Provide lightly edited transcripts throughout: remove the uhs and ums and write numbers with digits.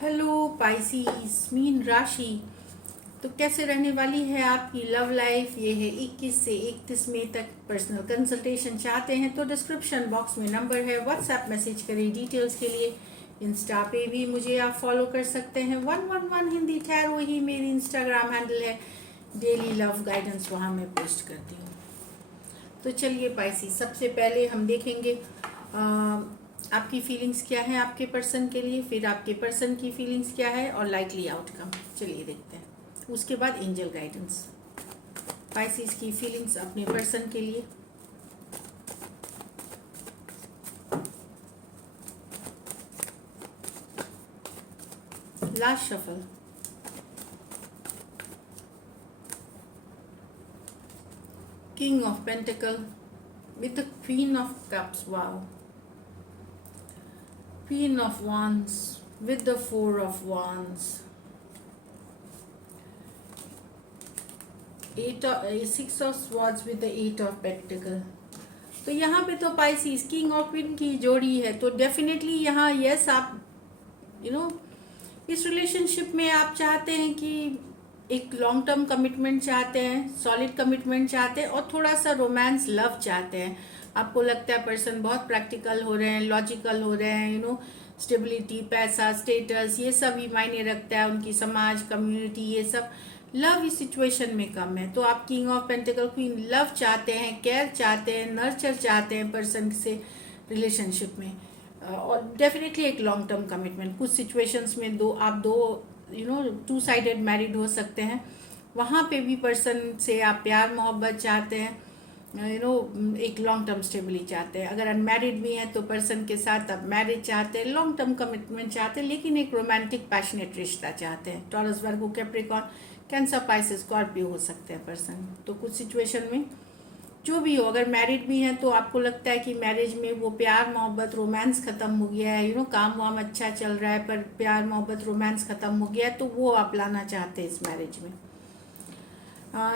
Hello पाइसीस mean राशि। तो कैसे रहने वाली है आपकी लव लाइफ? ये है 21 से 31 मई तक। पर्सनल कंसल्टेशन चाहते हैं तो डिस्क्रिप्शन बॉक्स में नंबर है, व्हाट्सएप मैसेज करें डिटेल्स के लिए। इंस्टा पे भी मुझे आप फॉलो कर सकते हैं, 111 हिंदी टैरो ही मेरी इंस्टाग्राम हैंडल है। डेली लव गाइडेंस वहाँ मैं पोस्ट करती हूँ। तो चलिए पाइसी, सबसे पहले हम देखेंगे आपकी फीलिंग्स क्या है आपके पर्सन के लिए, फिर आपके पर्सन की फीलिंग्स क्या है और लाइकली आउटकम। चलिए देखते हैं, उसके बाद एंजल गाइडेंस। पाइसिस की फीलिंग्स अपने पर्सन के लिए। Last shuffle. King of pentacle with the queen of cups. Wow. Queen of wands with the four of wands. Six of swords with the eight of pentacle. तो यहाँ पे तो Pisces king of queen की जोड़ी है, तो definitely यहाँ yes आप इस रिलेशनशिप में आप चाहते हैं कि एक लॉन्ग टर्म कमिटमेंट चाहते हैं, सॉलिड कमिटमेंट चाहते हैं और थोड़ा सा रोमांस लव चाहते हैं। आपको लगता है पर्सन बहुत प्रैक्टिकल हो रहे हैं, लॉजिकल हो रहे हैं, स्टेबिलिटी, पैसा, स्टेटस, ये सब ही मायने रखता है। उनकी समाज, कम्युनिटी, ये सब लव इस सिचुएशन में कम है। तो आप king of pentacle queen love चाहते हैं, केयर चाहते हैं, नर्चर चाहते हैं पर्सन से रिलेशनशिप में, और डेफिनेटली एक लॉन्ग टर्म कमिटमेंट। कुछ सिचुएशंस में दो टू साइडेड मैरिड हो सकते हैं, वहाँ पे भी पर्सन से आप प्यार मोहब्बत चाहते हैं, एक लॉन्ग टर्म स्टेबिलिटी चाहते हैं। अगर अनमैरिड भी हैं तो पर्सन के साथ आप मैरिज चाहते हैं, लॉन्ग टर्म कमिटमेंट चाहते हैं, लेकिन एक रोमांटिक पैशनेट रिश्ता चाहते हैं। टॉरस, वर्गो, कैप्रिकॉर्न, कैंसर, पाइसेस, स्कॉर्पियो हो सकते हैं पर्सन। तो कुछ सिचुएशन में जो भी हो, अगर मैरिड भी हैं तो आपको लगता है कि मैरिज में वो प्यार मोहब्बत रोमांस खत्म हो गया है, काम वाम अच्छा चल रहा है पर प्यार मोहब्बत रोमांस खत्म हो गया है, तो वो आप लाना चाहते हैं इस मैरिज में।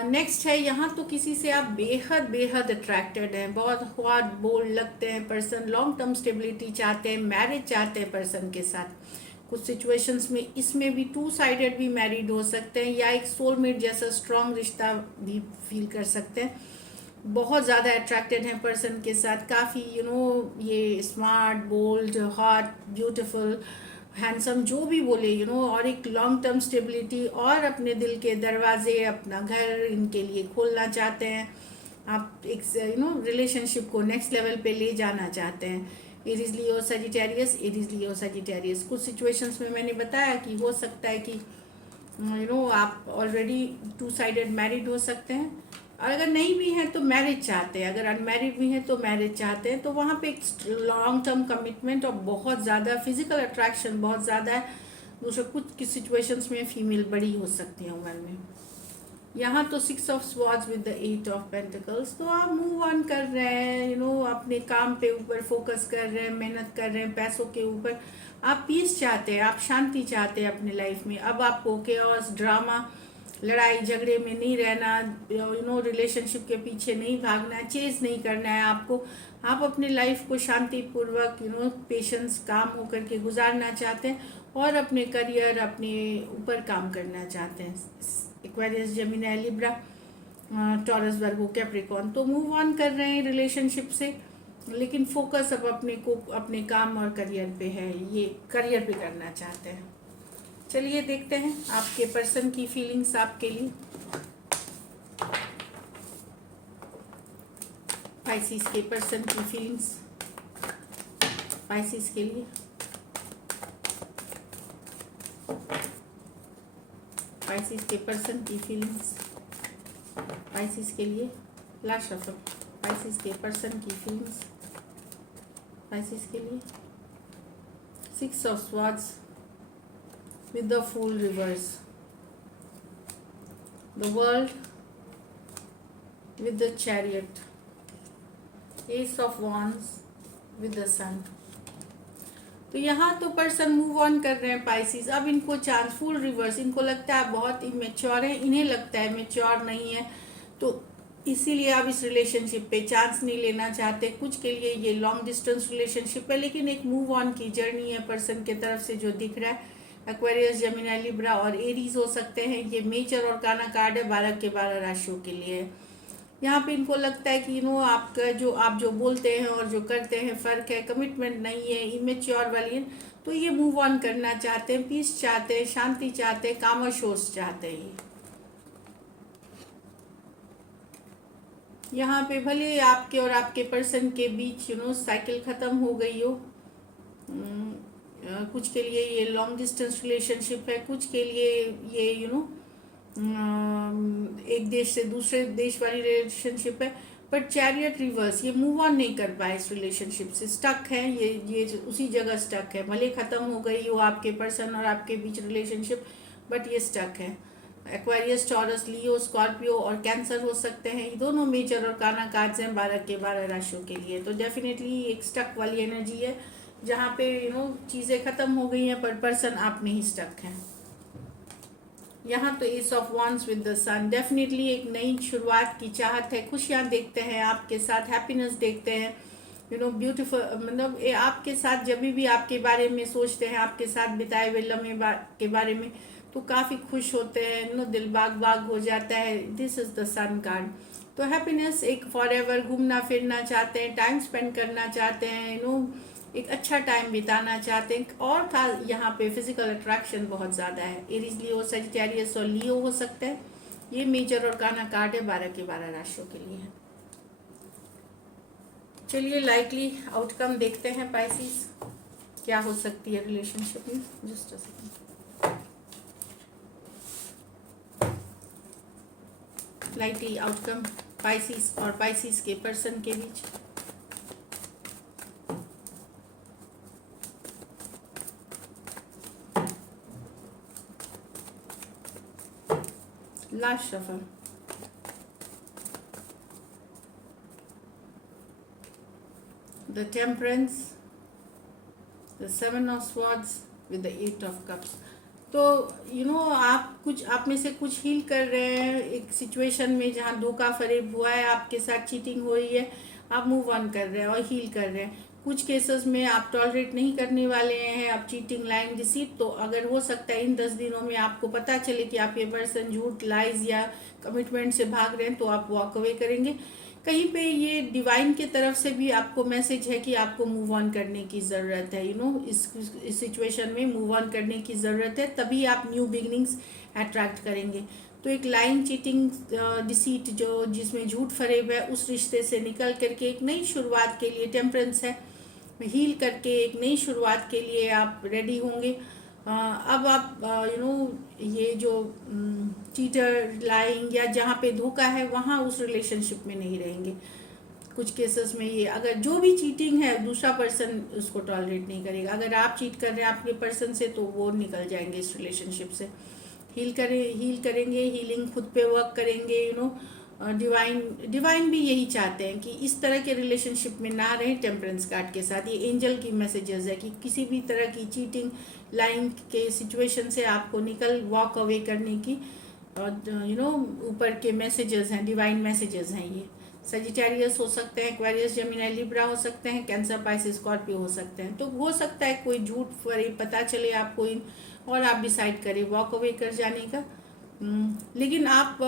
नेक्स्ट है, यहाँ तो किसी से आप बेहद बेहद अट्रैक्टेड हैं, बहुत हॉट बोल्ड लगते हैं पर्सन, लॉन्ग टर्म स्टेबिलिटी चाहते हैं, मैरिज चाहते हैं पर्सन के साथ। कुछ सिचुएशंस में इसमें भी टू साइडेड भी मैरिड हो सकते हैं, या एक सोलमेट जैसा स्ट्रॉन्ग रिश्ता भी फील कर सकते हैं। बहुत ज़्यादा अट्रैक्टेड हैं पर्सन के साथ, काफ़ी ये smart, bold, hot, beautiful, handsome, जो भी बोले और एक लॉन्ग टर्म स्टेबिलिटी और अपने दिल के दरवाजे, अपना घर इनके लिए खोलना चाहते हैं। आप एक रिलेशनशिप को नेक्स्ट लेवल पे ले जाना चाहते हैं। एरीज, लियो, सजिटेरियस, एरीज, लियो, सजिटेरियस। कुछ सिचुएशंस में मैंने बताया कि हो सकता है कि आप ऑलरेडी टू साइडेड मैरिड हो सकते हैं, और अगर नहीं भी हैं तो मैरिज चाहते हैं, अगर अनमैरिड भी हैं तो मैरिज चाहते हैं। तो वहाँ पे एक लॉन्ग टर्म कमिटमेंट और बहुत ज़्यादा फिजिकल अट्रैक्शन बहुत ज़्यादा है। दूसरे कुछ सिचुएशंस में फीमेल बड़ी हो सकती है उम्र में। यहाँ तो 6 of swords with the 8 of pentacles. तो आप मूव ऑन कर रहे हैं, अपने काम पे ऊपर फोकस कर रहे हैं, मेहनत कर रहे हैं, पैसों के ऊपर आप पीस चाहते हैं, आप शांति चाहते हैं अपने लाइफ में। अब आपको केओस, ड्रामा, लड़ाई झगड़े में नहीं रहना, रिलेशनशिप के पीछे नहीं भागना है, चेज नहीं करना है आपको। आप अपने लाइफ को शांतिपूर्वक पेशेंस, काम होकर के गुजारना चाहते हैं और अपने करियर, अपने ऊपर काम करना चाहते हैं। एक्वेरियस, जेमिनी, लिब्रा, टॉरस, वर्गो, कैप्रिकॉर्न। तो मूव ऑन कर रहे हैं रिलेशनशिप से, लेकिन फोकस अब अपने काम और करियर पे है, ये करियर पे करना चाहते हैं। चलिए देखते हैं आपके पर्सन की फीलिंग्स आपके लिए। पाइसिस के पर्सन की फीलिंग्स पाइसिस के लिए। पाइसिस के पर्सन की फीलिंग्स पाइसिस के लिए। Last shuffle. पाइसिस के पर्सन की फीलिंग्स पाइसिस के लिए। 6 of swords with the Fool reverse, the World with the Chariot, Ace of Wands with the Sun। तो यहाँ तो पर्सन मूव ऑन कर रहे हैं पाइसिस। अब इनको चांस, फुल रिवर्स, इनको लगता है बहुत इमेच्योर है, इन्हें लगता है मेच्योर नहीं है, तो इसीलिए आप इस रिलेशनशिप पे चांस नहीं लेना चाहते। कुछ के लिए ये लॉन्ग डिस्टेंस रिलेशनशिप है, लेकिन एक मूव ऑन की जर्नी है पर्सन के तरफ से जो दिख रहा है। एक्वेरियस, जेमिनी, लिब्रा और एरीज हो सकते हैं। ये मेजर और काना कार्ड है 12 के 12 राशियों के लिए। यहाँ पे इनको लगता है कि आपका आप जो बोलते हैं और जो करते हैं फ़र्क है, कमिटमेंट नहीं है, इमेच्योर वाली है। तो ये मूव ऑन करना चाहते हैं, पीस चाहते हैं, शांति चाहते हैं, कामोशोस चाहते हैं। यहाँ पे भले आपके और आपके पर्सन के बीच साइकिल ख़त्म हो गई हो। कुछ के लिए ये लॉन्ग डिस्टेंस रिलेशनशिप है, कुछ के लिए ये एक देश से दूसरे देश वाली रिलेशनशिप है। बट चैरियट रिवर्स, ये मूव ऑन नहीं कर पाए इस रिलेशनशिप से, स्टक है ये उसी जगह स्टक है। भले ख़त्म हो गई हो आपके पर्सन और आपके बीच रिलेशनशिप, बट ये स्टक है। एक्वेरियस, टॉरस, लियो, स्कॉर्पियो और कैंसर हो सकते हैं। ये दोनों मेजर और काना कार्ड्स हैं 12 के 12 राशियों के लिए। तो डेफिनेटली एक स्टक वाली एनर्जी है, जहाँ पे चीज़ें ख़त्म हो गई हैं पर पर्सन आप में ही स्टक हैं। यहाँ तो ace of wands with the sun, definitely एक नई शुरुआत की चाहत है, खुशियाँ देखते हैं आपके साथ, हैप्पीनेस देखते हैं, ब्यूटीफुल, मतलब आपके साथ जब भी आपके बारे में सोचते हैं, आपके साथ बिताए हुए लम्हे के बारे में, तो काफ़ी खुश होते हैं, दिल बाग बाग हो जाता है। This is the sun card. तो हैप्पीनेस, एक फॉर एवर घूमना फिरना चाहते हैं, टाइम स्पेंड करना चाहते हैं, एक अच्छा टाइम बिताना चाहते हैं। और था यहाँ पे फिजिकल अट्रैक्शन बहुत ज़्यादा है। एरीज, लियो, सजिटेरियस और लियो हो सकते हैं। ये मेजर और काना कार्ड है 12 के 12 राशियों के लिए। चलिए लाइकली आउटकम देखते हैं पाइसिस, क्या हो सकती है रिलेशनशिप में। Just a second. Likely outcome Pisces और पाइसिस के पर्सन के बीच। Last shuffle, the temperance, the 7 of swords with the 8 of cups. तो आप में से कुछ हील कर रहे हैं एक सिचुएशन में जहाँ धोखा फरेब हुआ है, आपके साथ चीटिंग हो रही है, आप मूव ऑन कर रहे हैं और हील कर रहे हैं। कुछ केसेस में आप टॉलरेट नहीं करने वाले हैं आप चीटिंग, लाइंग, डिसीट। तो अगर हो सकता है इन 10 दिनों में आपको पता चले कि आप ये पर्सन झूठ, लाइज या कमिटमेंट से भाग रहे हैं, तो आप वॉक अवे करेंगे। कहीं पे ये डिवाइन के तरफ से भी आपको मैसेज है कि आपको मूव ऑन करने की ज़रूरत है। इस सिचुएशन में मूव ऑन करने की ज़रूरत है, तभी आप न्यू बिगनिंग्स अट्रैक्ट करेंगे। तो एक लाइन, चीटिंग, डिसीट जिसमें झूठ फरेब है, उस रिश्ते से निकल करके एक नई शुरुआत के लिए, टेम्परेंस है, हील करके एक नई शुरुआत के लिए आप रेडी होंगे। अब आप ये जो चीटर, लाइंग या जहाँ पे धोखा है वहाँ उस रिलेशनशिप में नहीं रहेंगे। कुछ केसेस में ये अगर जो भी चीटिंग है दूसरा पर्सन उसको टॉलरेट नहीं करेगा। अगर आप चीट कर रहे हैं आपके पर्सन से, तो वो निकल जाएंगे इस रिलेशनशिप से। हील करेंगे, हीलिंग खुद पे वर्क करेंगे। डिवाइन भी यही चाहते हैं कि इस तरह के रिलेशनशिप में ना रहें। टेम्परेंस कार्ड के साथ ये एंजल की मैसेजेस है कि किसी भी तरह की चीटिंग, लाइन के सिचुएशन से आपको वॉक अवे करने की ऊपर के मैसेजेस हैं, डिवाइन मैसेजेस हैं। ये सजिटेरियस हो सकते हैं, एक्वेरियस, जेमिनी, लिब्रा हो सकते हैं, कैंसर, पाइसिस, स्कॉर्पियो हो सकते हैं। तो हो सकता है कोई झूठ फरेब पता चले आपको और आप डिसाइड करें वॉक अवे कर जाने का। लेकिन आप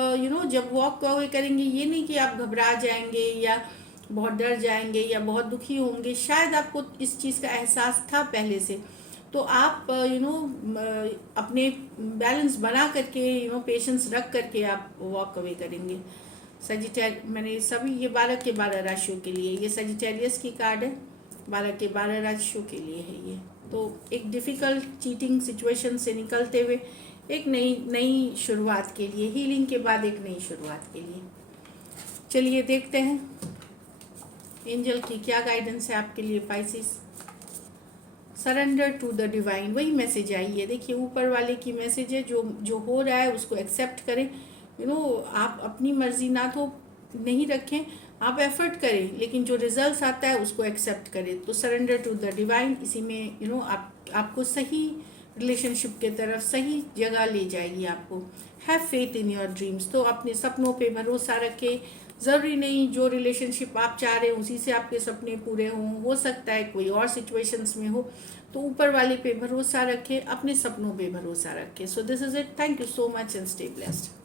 जब वॉक अवे करेंगे, ये नहीं कि आप घबरा जाएंगे या बहुत डर जाएंगे या बहुत दुखी होंगे। शायद आपको इस चीज़ का एहसास था पहले से, तो आप अपने बैलेंस बना करके पेशेंस रख करके आप वॉक अवे करेंगे। मैंने सभी ये 12 के 12 राशियों के लिए, ये सजिटेरियस की कार्ड है, 12 के 12 राशियों के लिए है ये। तो एक डिफ़िकल्ट चीटिंग सिचुएशन से निकलते हुए एक नई शुरुआत के लिए, हीलिंग के बाद एक नई शुरुआत के लिए। चलिए देखते हैं एंजल की क्या गाइडेंस है आपके लिए Pisces. Surrender to the divine, वही मैसेज आई है। देखिए ऊपर वाले की मैसेज है, जो हो रहा है उसको एक्सेप्ट करें। आप अपनी मर्जी ना तो नहीं रखें, आप एफर्ट करें, लेकिन जो रिजल्ट्स आता है उसको एक्सेप्ट करें। तो सरेंडर टू द डिवाइन, इसी में आपको सही रिलेशनशिप के तरफ सही जगह ले जाएगी आपको। Have faith in your dreams, तो अपने सपनों पे भरोसा रखें, ज़रूरी नहीं जो रिलेशनशिप आप चाह रहे हैं उसी से आपके सपने पूरे हों, हो सकता है कोई और सिचुएशंस में हो। तो ऊपर वाले पे भरोसा रखें, अपने सपनों पे भरोसा रखें। So this is it, thank you so much and stay blessed.